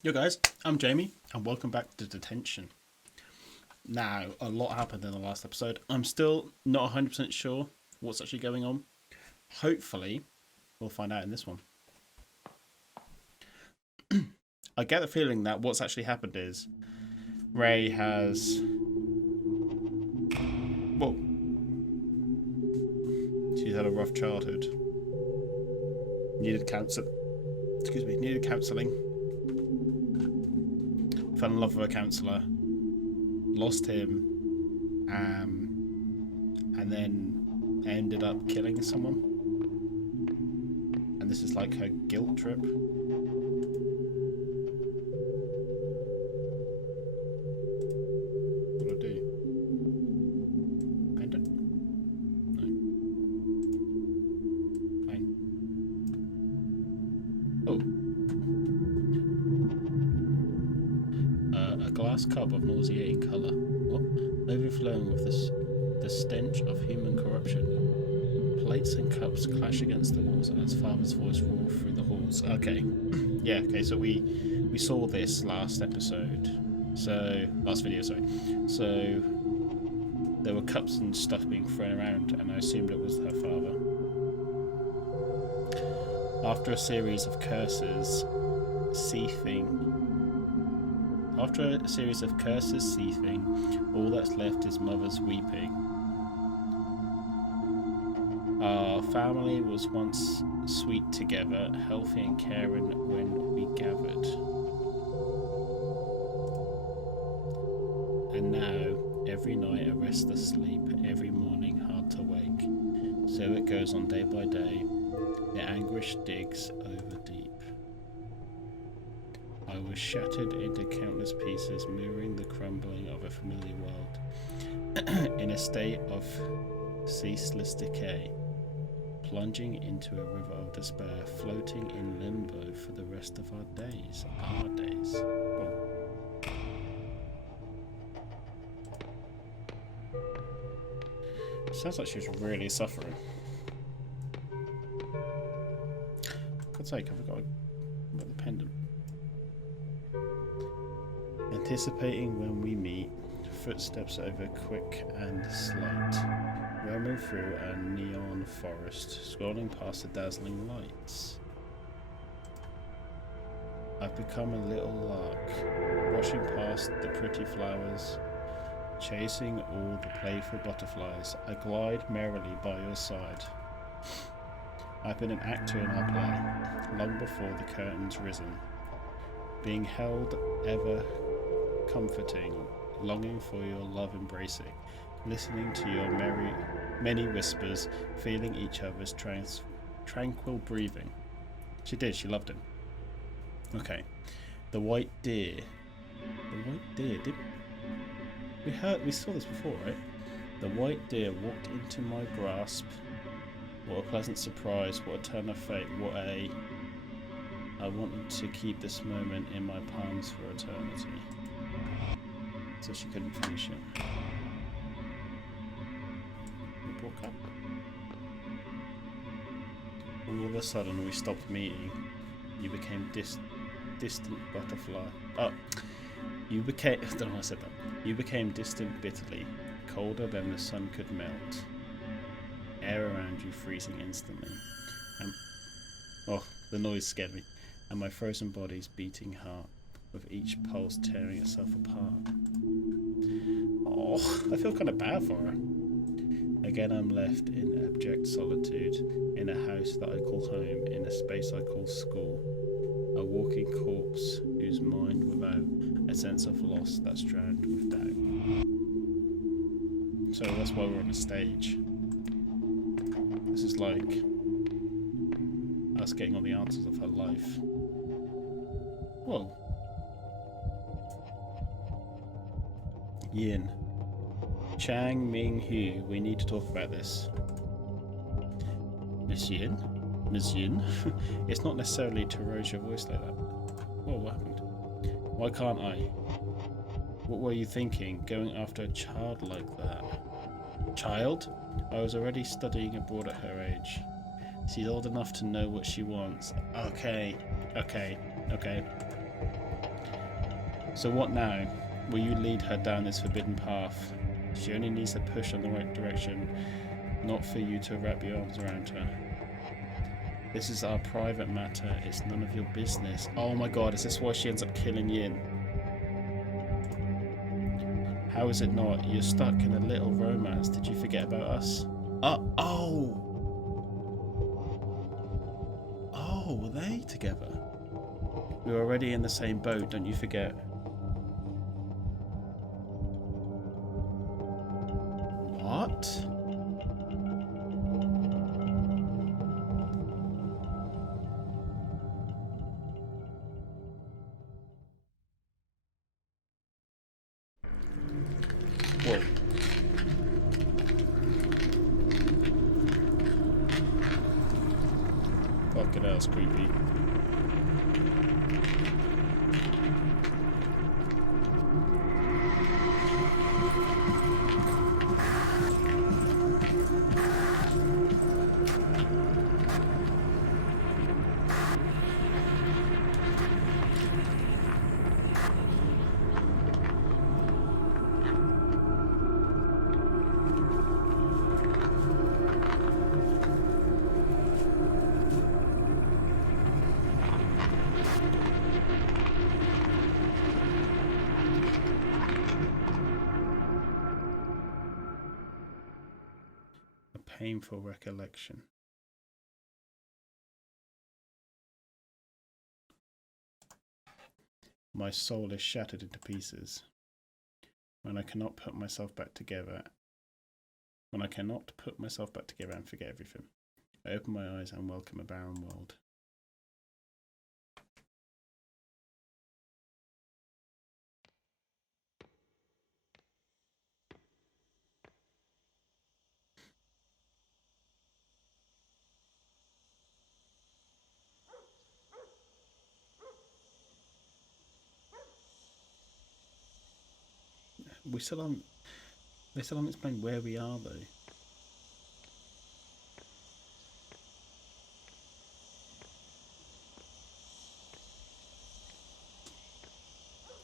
Yo guys, I'm Jamie and welcome back to Detention. Now, a lot happened in the last episode. I'm still not 100% sure what's actually going on. Hopefully, we'll find out in this one. I get the feeling that what's actually happened is Ray has... Whoa. She's had a rough childhood. Needed counselling. Fell in love with a counsellor, lost him, and then ended up killing someone. And this is like her guilt trip. What do I do? Pendant? No. Fine. Oh. A glass cup of nauseating colour. What? Overflowing with the stench of human corruption. Plates and cups clash against the walls and his father's voice roars through the halls. Okay. Yeah, okay, so we saw this last video, sorry. So there were cups and stuff being thrown around and I assumed it was her father. After a series of curses seething, all that's left is mother's weeping. Our family was once sweet together, healthy and caring when we gathered. And now, every night a restless sleep, every morning hard to wake. So it goes on day by day, the anguish digs over deep. I was shattered into countless pieces, mirroring the crumbling of a familiar world, in a state of ceaseless decay, plunging into a river of despair, floating in limbo for the rest of our days. Oh. Sounds like she's really suffering. For God's sake, I forgot about the pendant. Anticipating when we meet, footsteps over quick and slight, roaming through a neon forest, scrolling past the dazzling lights. I've become a little lark, rushing past the pretty flowers, chasing all the playful butterflies. I glide merrily by your side. I've been an actor in our play, long before the curtain's risen, being held ever comforting, longing for your love embracing, listening to your many whispers, feeling each other's tranquil breathing. She loved him. Okay. The white deer. We saw this before, right? The white deer walked into my grasp. What a pleasant surprise, what a turn of fate, I wanted to keep this moment in my palms for eternity. So she couldn't finish it. Walk up. All of a sudden we stopped meeting. You became distant butterfly. Oh, I don't know why I said that. You became distant bitterly, colder than the sun could melt. Air around you freezing instantly. The noise scared me. And my frozen body's beating heart, with each pulse tearing itself apart. Oh, I feel kind of bad for her. Again I'm left in abject solitude, in a house that I call home, in a space I call school. A walking corpse whose mind without a sense of loss that's drowned with doubt. So that's why we're on a stage. This is like us getting all the answers of her life. Whoa. Yin. Chang Ming Hu, we need to talk about this. Miss Yin? Ms. Yin? It's not necessarily to raise your voice like that. Whoa, what happened? Why can't I? What were you thinking, going after a child like that? Child? I was already studying abroad at her age. She's old enough to know what she wants. Okay. So what now? Will you lead her down this forbidden path? She only needs a push in the right direction, not for you to wrap your arms around her. This is our private matter. It's none of your business. Oh my god, is this why she ends up killing Yin? How is it not? You're stuck in a little romance. Did you forget about us? Oh! Oh, were they together? We were already in the same boat, don't you forget. What? Whoa. Fucking hell, it's creepy. Painful recollection. My soul is shattered into pieces. When I cannot put myself back together. When I cannot put myself back together and forget everything. I open my eyes and welcome a barren world. They still haven't explained where we are though.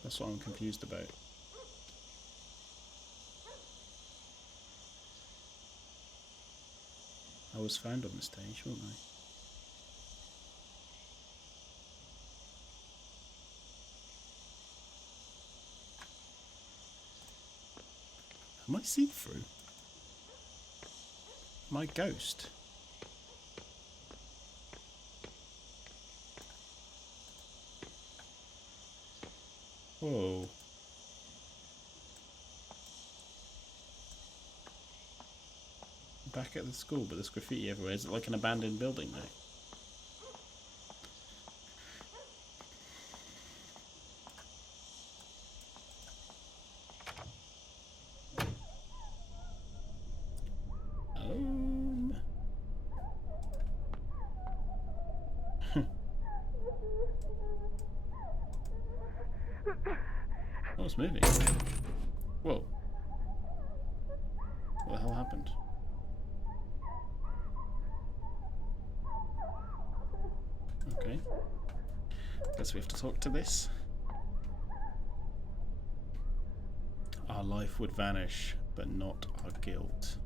That's what I'm confused about. I was found on the stage, wasn't I? Am I see-through? Am I ghost? Whoa. Back at the school, but there's graffiti everywhere. Is it like an abandoned building now? Oh, it's moving. Whoa. What the hell happened? Okay. Guess we have to talk to this. Our life would vanish, but not our guilt.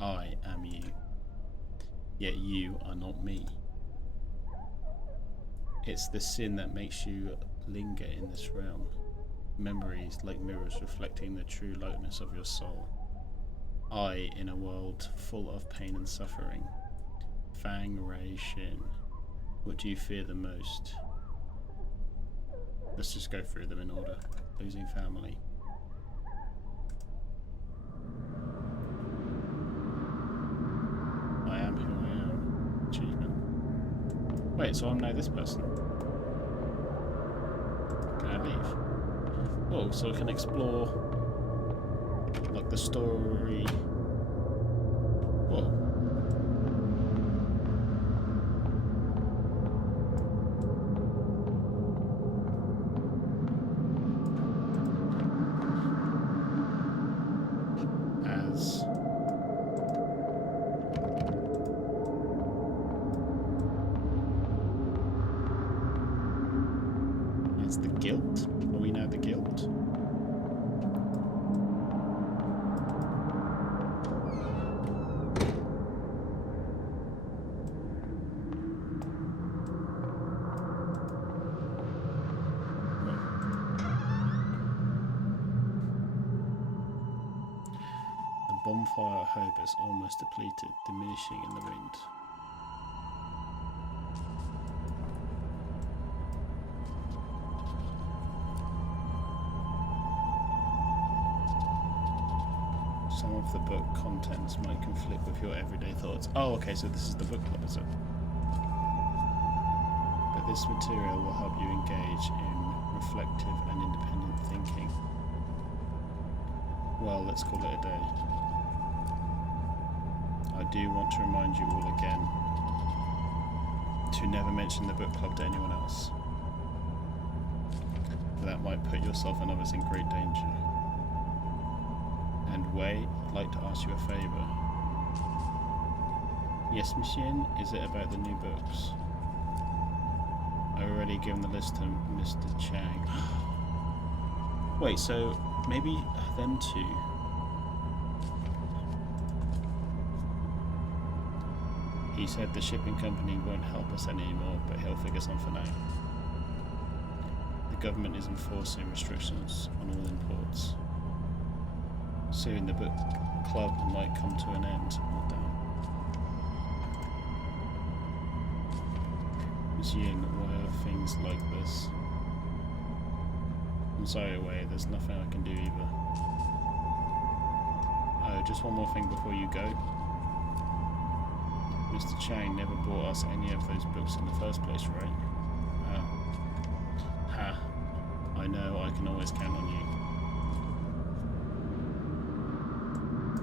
I am you. Yet you are not me. It's the sin that makes you linger in this realm. Memories like mirrors reflecting the true likeness of your soul. I in a world full of pain and suffering. Fang Rei Shin. What do you fear the most? Let's just go through them in order. Losing family. I am who I am. Achievement. Wait, so I'm now this person. Can I leave? Oh, so I can explore like the story. Whoa. As the guilt? Are we clean out the guilt? The bonfire hope is almost depleted, diminishing in the wind. Some of the book contents might conflict with your everyday thoughts. Oh, okay, so this is the book club, is it? But this material will help you engage in reflective and independent thinking. Well, let's call it a day. I do want to remind you all again to never mention the book club to anyone else. For that might put yourself and others in great danger. And Wei, I'd like to ask you a favour. Yes, Monsieur, is it about the new books? I've already given the list to Mr. Chang. Wait, so maybe them two. He said the shipping company won't help us anymore, but he'll figure something out. The government is enforcing restrictions on all imports. Soon the book club might come to an end. Oh, damn. Miss Yin, why are things like this? I'm sorry, Wei, there's nothing I can do either. Oh, just one more thing before you go. Mr. Chang never bought us any of those books in the first place, right? Ha. I know I can always count on you.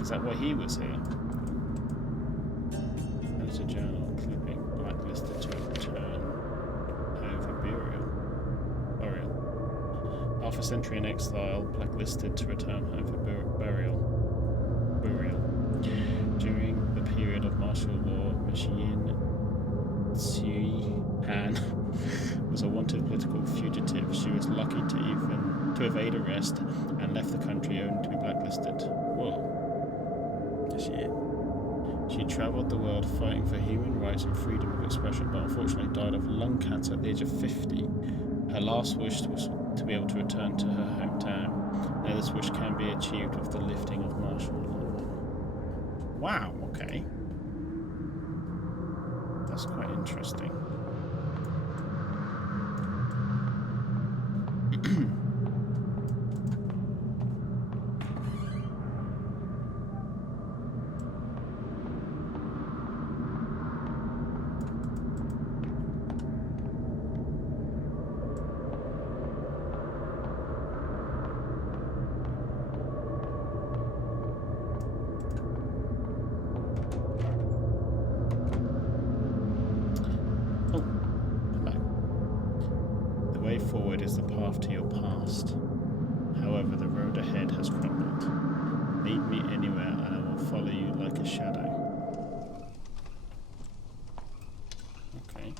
Is that why he was here? There's a journal clipping blacklisted to return home for burial. Half a century in exile, blacklisted to return home for burial. During the period of martial law, Yin Tsui-Han was a wanted political fugitive. She was lucky to evade arrest and left the country only to be blacklisted. Whoa. She travelled the world fighting for human rights and freedom of expression, but unfortunately died of lung cancer at the age of 50. Her last wish was to be able to return to her hometown. Now this wish can be achieved with the lifting of martial law. Wow, okay. That's quite interesting. Forward is the path to your past. However, the road ahead has crumbled. Lead me anywhere and I will follow you like a shadow. Okay.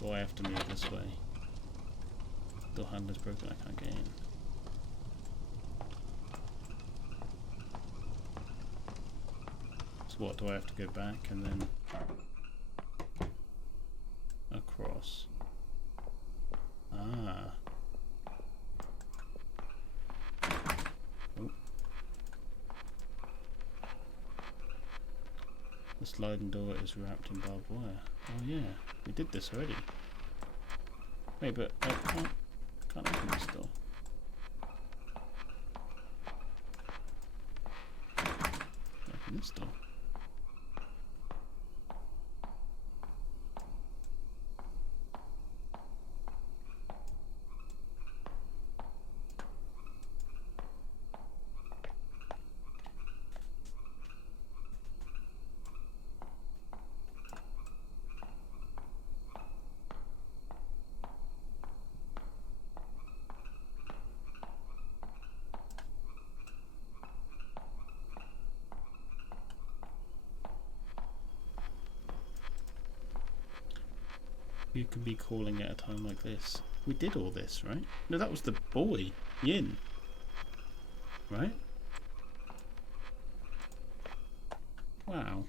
So I have to move this way. Door handle is broken, I can't get in. So what, do I have to go back and then across? Ah. Oh. The sliding door is wrapped in barbed wire. Oh yeah, we did this already. Wait, but I can't open this door. Open this door. you could be calling at a time like this? We did all this, right? No, that was the boy, Yin. Right? Wow.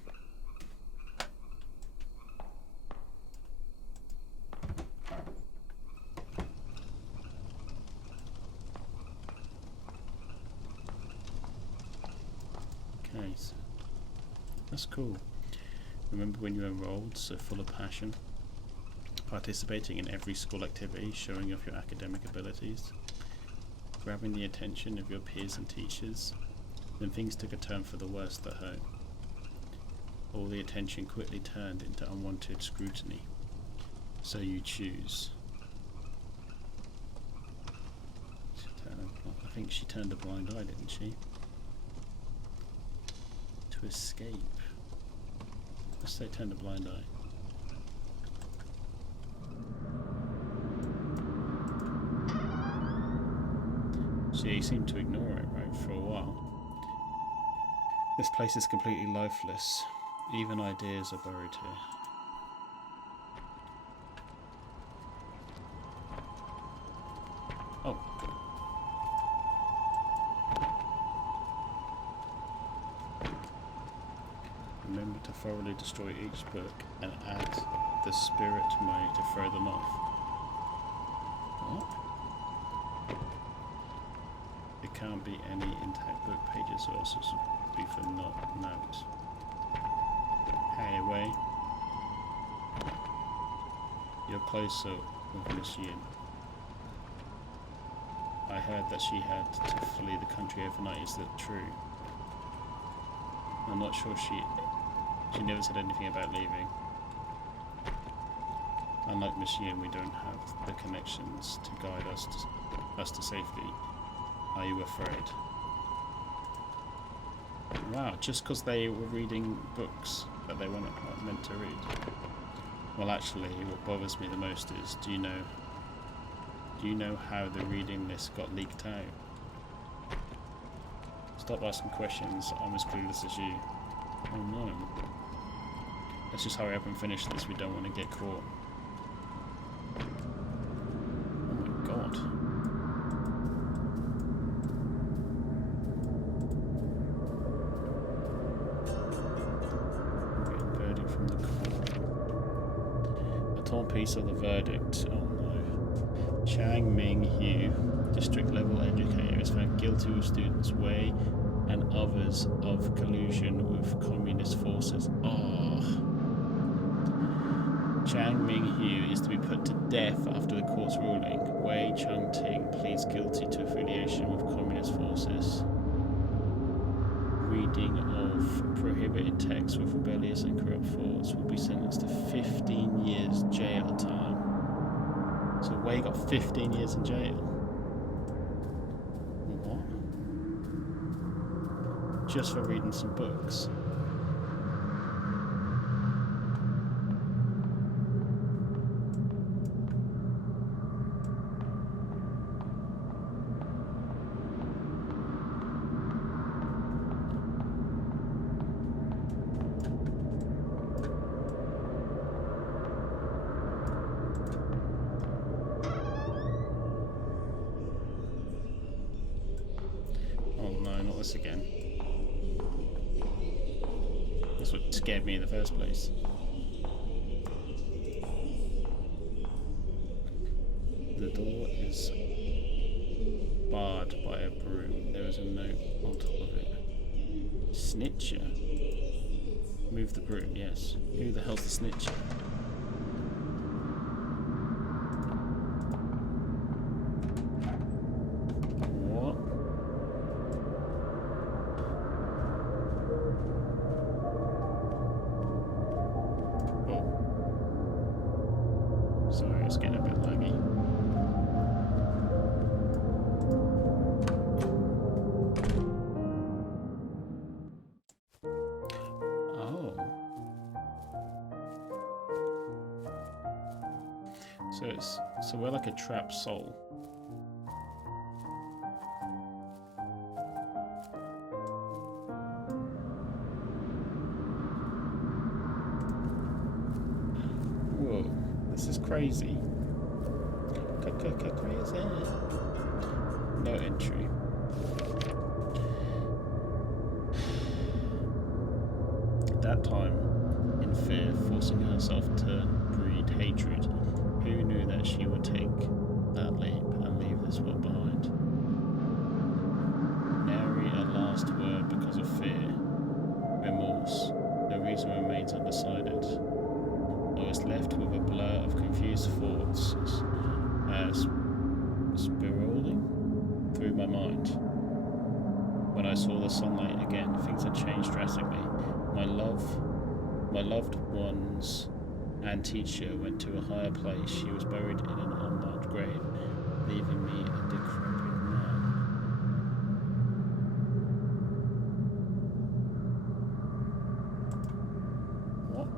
Okay, so that's cool. Remember when you enrolled, so full of passion, participating in every school activity, showing off your academic abilities, grabbing the attention of your peers and teachers. Then things took a turn for the worst at home. All the attention quickly turned into unwanted scrutiny. So you choose. I think she turned a blind eye, didn't she? To escape. Let's say turned a blind eye. She seemed to ignore it, right, for a while. This place is completely lifeless. Even ideas are buried here. Oh, good. Remember to thoroughly destroy each book and add the spirit money to throw them off. What? There can't be any intact book pages, or else will be for not notes. Hey, away. You're closer with Miss Yin. I heard that she had to flee the country overnight. Is that true? I'm not sure she never said anything about leaving. Unlike Miss Yin, we don't have the connections to guide us to safety. Are you afraid? Wow, just because they were reading books that they weren't meant to read. Well, actually, what bothers me the most is, do you know how the reading list got leaked out? Stop asking questions. I'm as clueless as you. Oh no. Let's just hurry up and finish this. We don't want to get caught. Oh my god. Verdict from the court. A torn piece of the verdict. Oh no. Chang Ming Hu, district level educator, is found guilty with students Wei and others of collusion with communist forces. Oh. Chang Ming Hu is to be put to death after the court's ruling. Wei Chang-ting pleads guilty to affiliation with communist forces. Reading of prohibited texts with rebellious and corrupt thoughts will be sentenced to 15 years jail time. So Wei got 15 years in jail. What? Just for reading some books. This again. That's what scared me in the first place. The door is barred by a broom. There is a note on top of it. Snitcher? Move the broom, yes. Who the hell's the snitcher? So we're like a trapped soul. Whoa, this is cool. crazy. Crazy. No entry. At that time, in fear, forcing herself to breed hatred, who knew that she would take that leap and leave this world behind? Nary a last word because of fear. Remorse. The reason remains undecided. I was left with a blur of confused thoughts as spiraling through my mind. When I saw the sunlight again, things had changed drastically. My loved ones and teacher went to a higher place. She was buried in an unmarked grave, leaving me a decrepit man. What?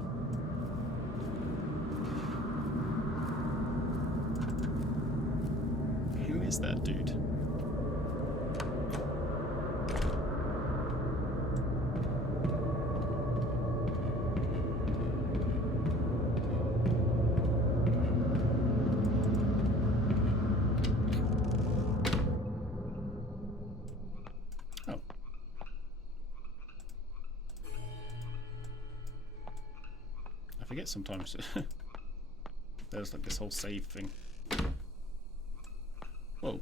Who is that dude? I forget sometimes. There's like this whole save thing. Whoa.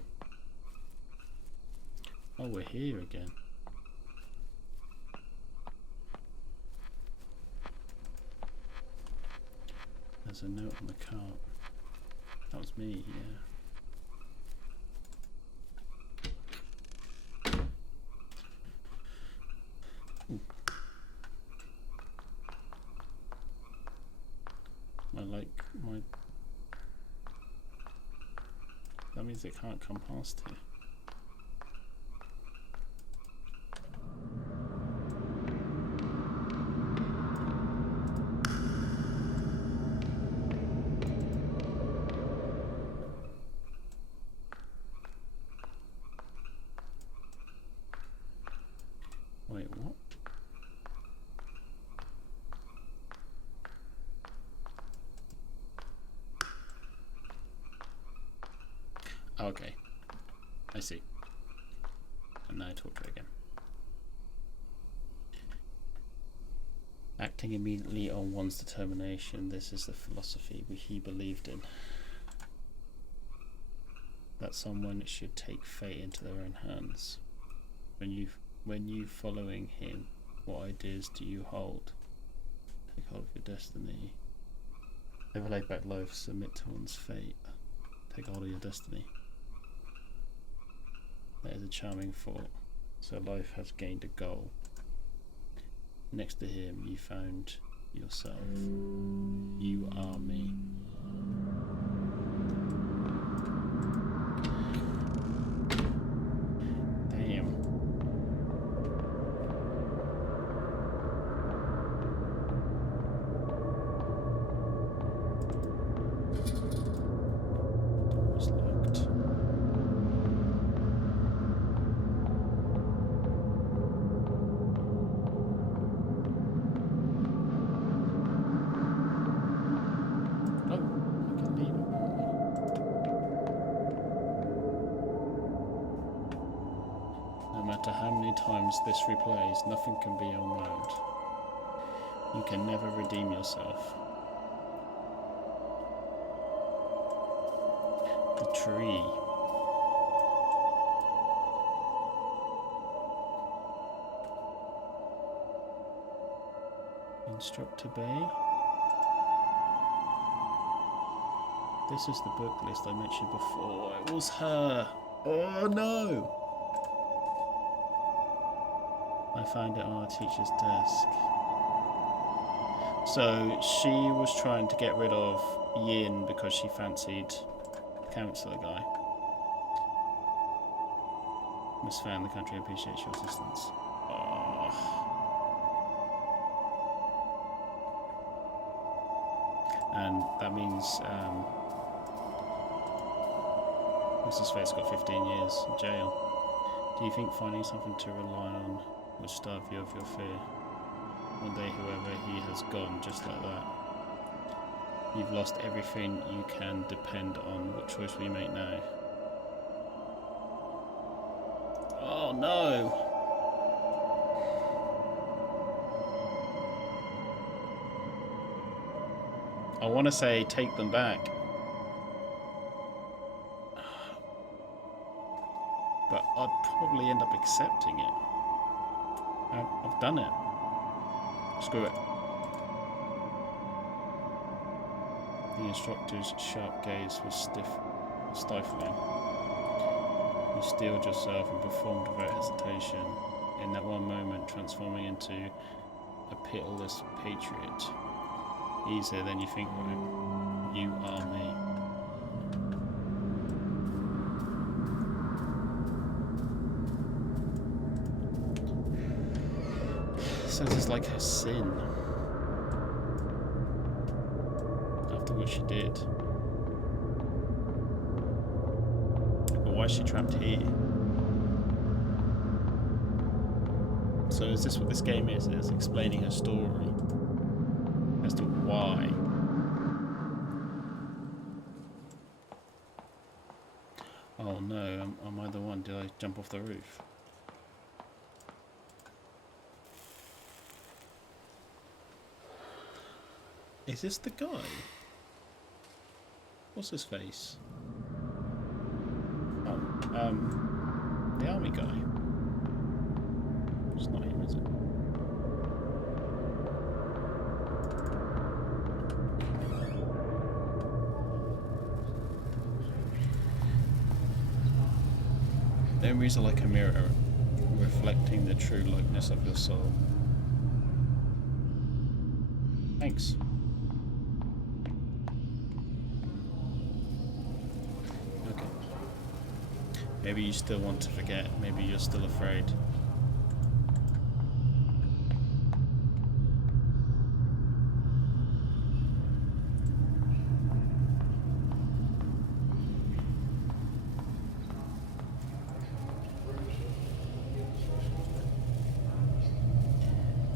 Oh, we're here again. There's a note on the cart. That was me, yeah. That means it can't come past here. Wait, what? Okay, I see. And now I talk to her again. Acting immediately on one's determination, this is the philosophy he believed in. That someone should take fate into their own hands. When you following him, what ideas do you hold? Take hold of your destiny. Never lay back life, submit to one's fate. Take hold of your destiny. That is a charming thought. So life has gained a goal. Next to him, you found yourself. You are me. Damn. Door's locked. No matter how many times this replays, nothing can be unwound. You can never redeem yourself. The tree. Instructor Bay. This is the book list I mentioned before. It was her. Oh no! I found it on our teacher's desk. So she was trying to get rid of Yin because she fancied the counsellor guy. Miss Fan, the country appreciates your assistance. Oh. And that means Mrs. Face got 15 years in jail. Do you think finding something to rely on would starve you of your fear? One day, however, he has gone just like that. You've lost everything you can depend on. What choice will you make now? Oh no! I want to say take them back. But I'd probably end up accepting it. I've done it. Screw it. The instructor's sharp gaze was stifling. You steeled yourself and performed without hesitation, in that one moment transforming into a pitiless patriot. Easier than you think, right? You are me. So this is like her sin. After what she did. But why is she trapped here? So is this what this game is? It's explaining her story as to why. Oh no, am I the one? Did I jump off the roof? Is this the guy? What's his face? Oh, the army guy. It's not him, is it? Memories are like a mirror, reflecting the true likeness of your soul. Thanks. Okay. Maybe you still want to forget. Maybe you're still afraid.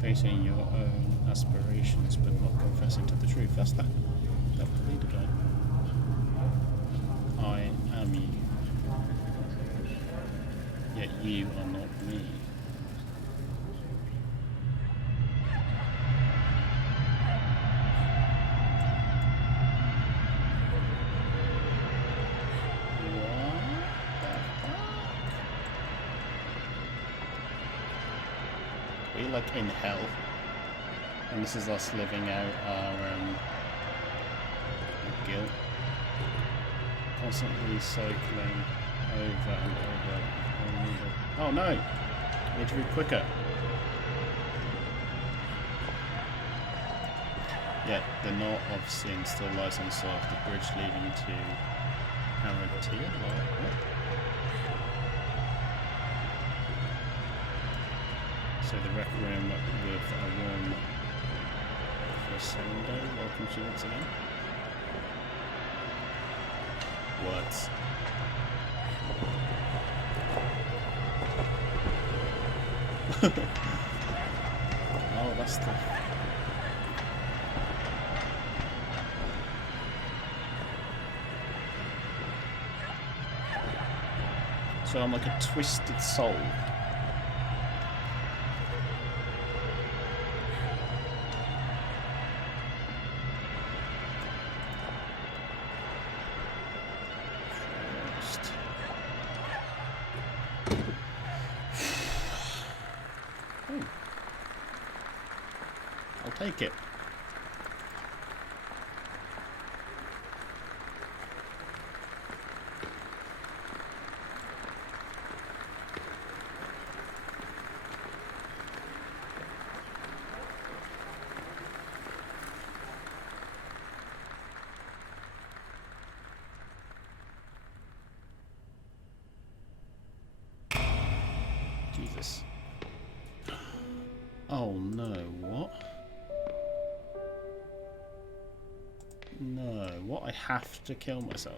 Facing your own aspirations but not confessing to the truth. That's that leader guy. I am you. Yet you are not me. We're like in hell, and this is us living out our guilt, constantly cycling over and over. Oh no! I need to read quicker. Yet the knot of sin still lies unsolved. The bridge leading to Paratia. So the rec room with a warm window welcomes you once again. What? Oh, that's the... So I'm like a twisted soul. Take it. Jesus. Oh no, what? No, what? I have to kill myself.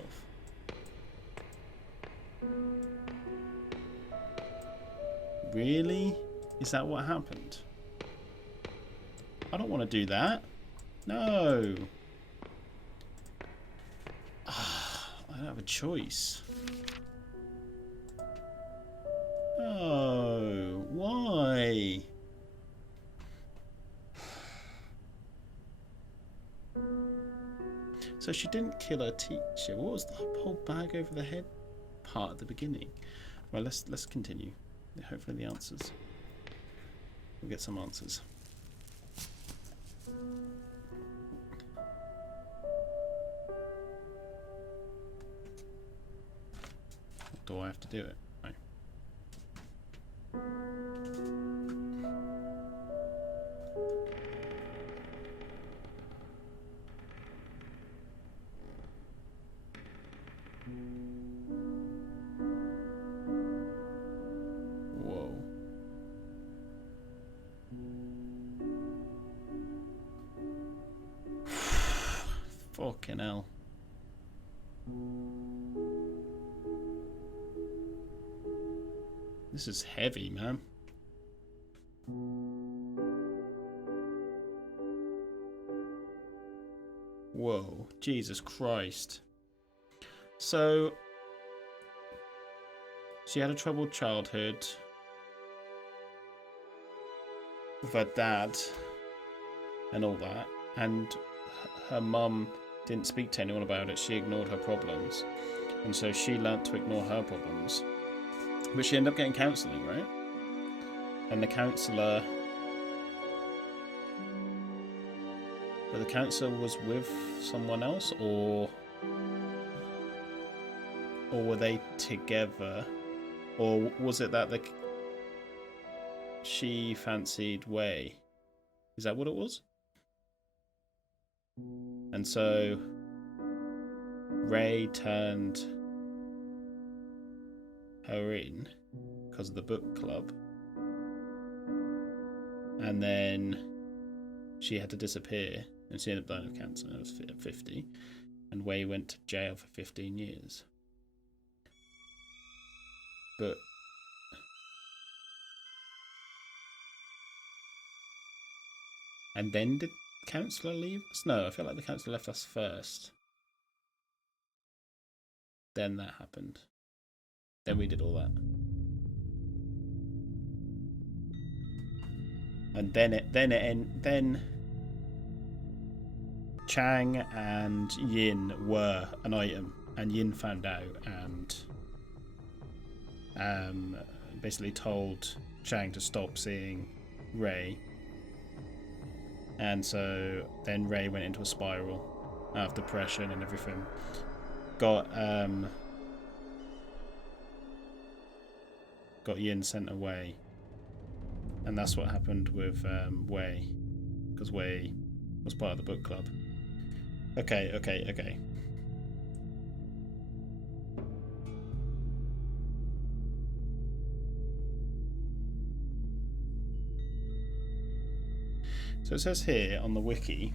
Really? Is that what happened? I don't want to do that. No. don't have a choice. Oh, why? So she didn't kill her teacher. What was the whole bag over the head part at the beginning? Well, let's continue. Hopefully the answers. We'll get some answers. Do I have to do it? No. Whoa. Fucking hell. This is heavy, man. Whoa, Jesus Christ. So, she had a troubled childhood with her dad and all that, and her mum didn't speak to anyone about it. She ignored her problems, and so she learnt to ignore her problems. But she ended up getting counselling, right? And the counsellor... But the counsellor was with someone else, or were they together? Or was it that she fancied Wei? Is that what it was? And so Ray turned her in because of the book club, and then she had to disappear, and she ended up dying of cancer at 50, and Wei went to jail for 15 years. But and then did the counsellor leave us? No, I feel like the counsellor left us first. Then that happened. Then we did all that. And then Chang and Yin were an item, and Yin found out and basically told Chang to stop seeing Ray. And so then Ray went into a spiral of depression and everything. Got Yin sent away, and that's what happened with Wei, because Wei was part of the book club. Okay. So it says here on the wiki,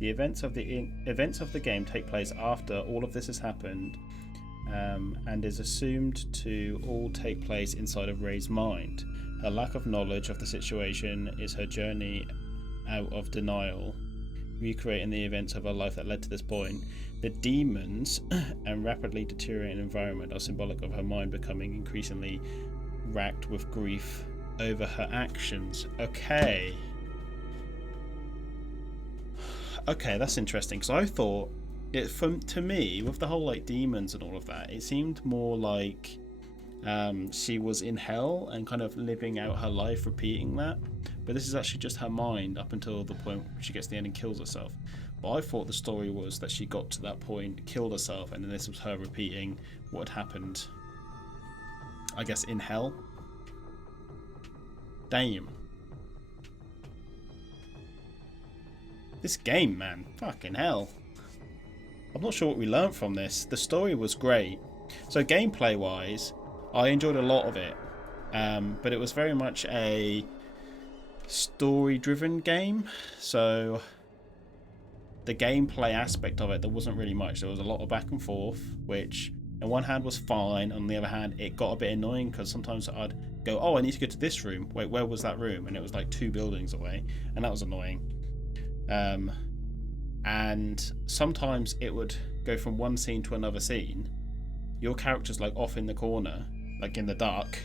the events of the game take place after all of this has happened, and is assumed to all take place inside of Ray's mind. Her lack of knowledge of the situation is her journey out of denial, recreating the events of her life that led to this point. The demons and rapidly deteriorating environment are symbolic of her mind becoming increasingly racked with grief over her actions. Okay, that's interesting, because I thought to me, with the whole like demons and all of that, it seemed more like she was in hell and kind of living out her life, repeating that. But this is actually just her mind up until the point where she gets to the end and kills herself. But I thought the story was that she got to that point, killed herself, and then this was her repeating what had happened, I guess, in hell. Damn. This game, man. Fucking hell. I'm not sure what we learned from this. The story was great. So gameplay wise, I enjoyed a lot of it. But it was very much a story driven game. So the gameplay aspect of it, there wasn't really much. There was a lot of back and forth, which on one hand was fine. On the other hand, it got a bit annoying because sometimes I'd go, oh, I need to go to this room. Wait, where was that room? And it was like 2 buildings away. And that was annoying. And sometimes it would go from one scene to another scene, your character's like off in the corner, like in the dark.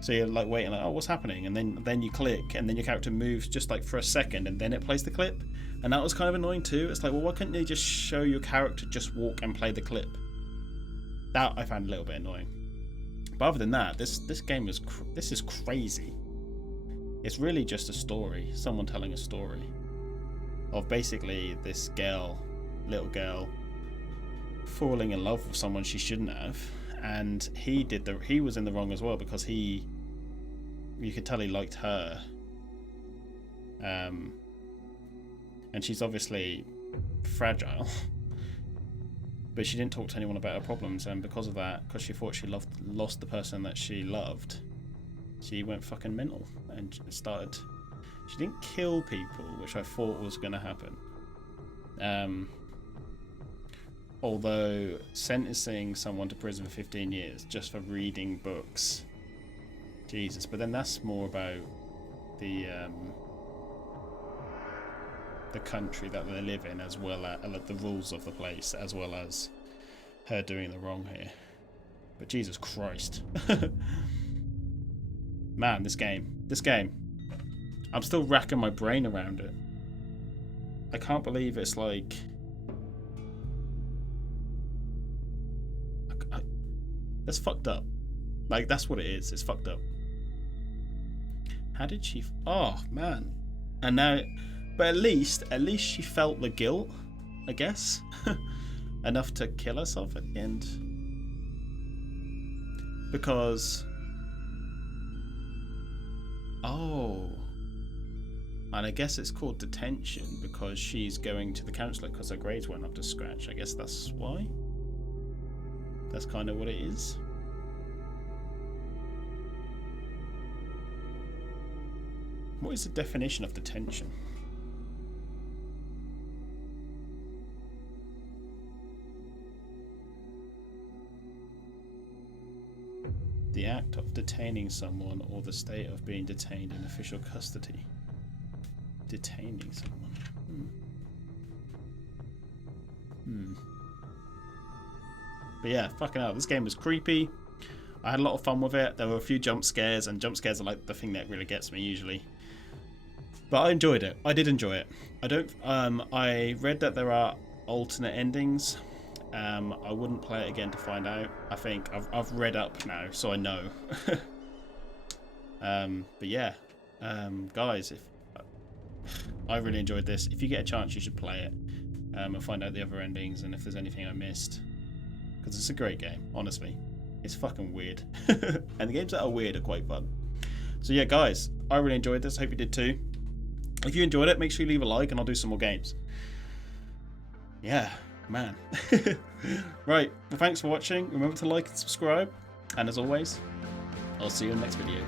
So you're like waiting, like, oh, what's happening? And then you click, and then your character moves just like for a second, and then it plays the clip. And that was kind of annoying too. It's like, well, why couldn't they just show your character just walk and play the clip? That I found a little bit annoying. But other than that, this game is this is crazy. It's really just a story, someone telling a story of basically this girl, little girl, falling in love with someone she shouldn't have, and he was in the wrong as well, because you could tell he liked her, and she's obviously fragile, but she didn't talk to anyone about her problems, and because of that, because she thought she lost the person that she loved, she went fucking mental and started. She didn't kill people, which I thought was going to happen. Although sentencing someone to prison for 15 years just for reading books, Jesus. But then that's more about the country that they live in, as well as the rules of the place, as well as her doing the wrong here. But Jesus Christ. Man, this game. I'm still racking my brain around it. I can't believe it's like... That's fucked up. Like, that's what it is. It's fucked up. How did she... Oh, man. And now... But at least she felt the guilt, I guess. Enough to kill herself at the end. Because... Oh... And I guess it's called detention because she's going to the counsellor because her grades weren't up to scratch. I guess that's why. That's kind of what it is. What is the definition of detention? The act of detaining someone or the state of being detained in official custody. Detaining someone. But yeah, fucking hell, this game was creepy. I had a lot of fun with it. There were a few jump scares, and jump scares are like the thing that really gets me usually. But I enjoyed it. I did enjoy it. I read that there are alternate endings. I wouldn't play it again to find out. I think I've read up now, so I know. But yeah, guys, I really enjoyed this. If you get a chance, you should play it and find out the other endings and if there's anything I missed. Because it's a great game, honestly. It's fucking weird. And the games that are weird are quite fun. So yeah, guys, I really enjoyed this. I hope you did too. If you enjoyed it, make sure you leave a like and I'll do some more games. Yeah, man. Right, well, thanks for watching. Remember to like and subscribe. And as always, I'll see you in the next video.